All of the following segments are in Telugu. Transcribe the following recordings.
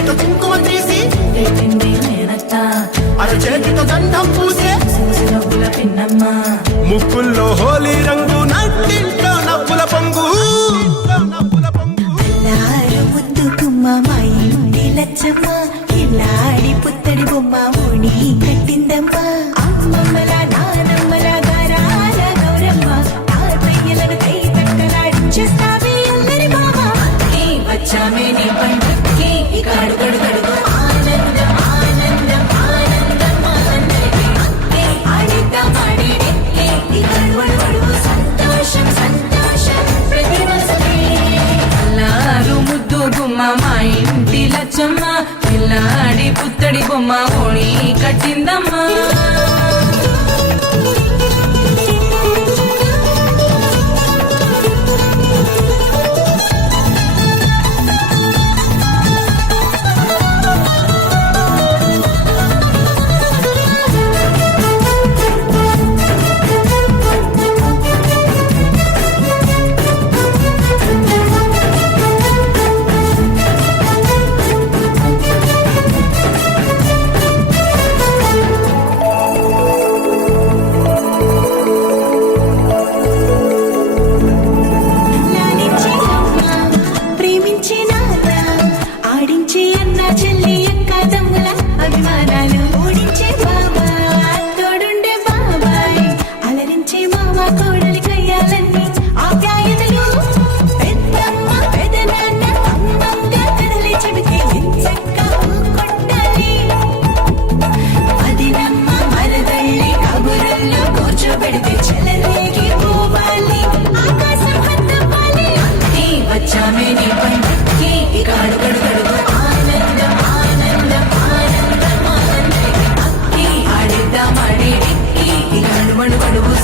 చేతితో కుంకుమ తీసి అరచేతితో గంధం పూసే పిన్నమ్మ ముక్కుల్లో హోలీ రంగు నట్టింట్లో నవ్వుల పొంగు ముద్దు గుమ్మ మా ఇంటి లచ్చమ్మ ఇల్లాడి పుత్తడి బొమ్మ ఓణి కట్టిందమ్మ అమ్మమ్మల నానమ్మల గారాల గౌరమ్మ తాతయ్యలను కై తట్టలాడించేస్తావే అందరి బావ వచ్చామే నీ పండుగకి ఇక అడుగడుగడుగు ఆనందం ఆనందం ఆనందం ఆనందమే ఆడిద్దాం ఆడిడే ఇక అడుగడుగు సంతోషం సంతోషం ప్రతివసమే అల్లారు ముద్దు గుమ్మ మా ఇంటి లచ్చమ్మ పిల్లాడి పుత్తడి బొమ్మ ఓణి కట్టిందమ్మా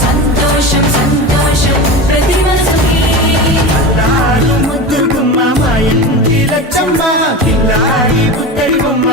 సంతోషం సంతోషం ప్రతివసమే ముద్దు గుమ్మ మా ఇంటి లచ్చమ్మ పిల్లాడి పుత్తడి బొమ్మ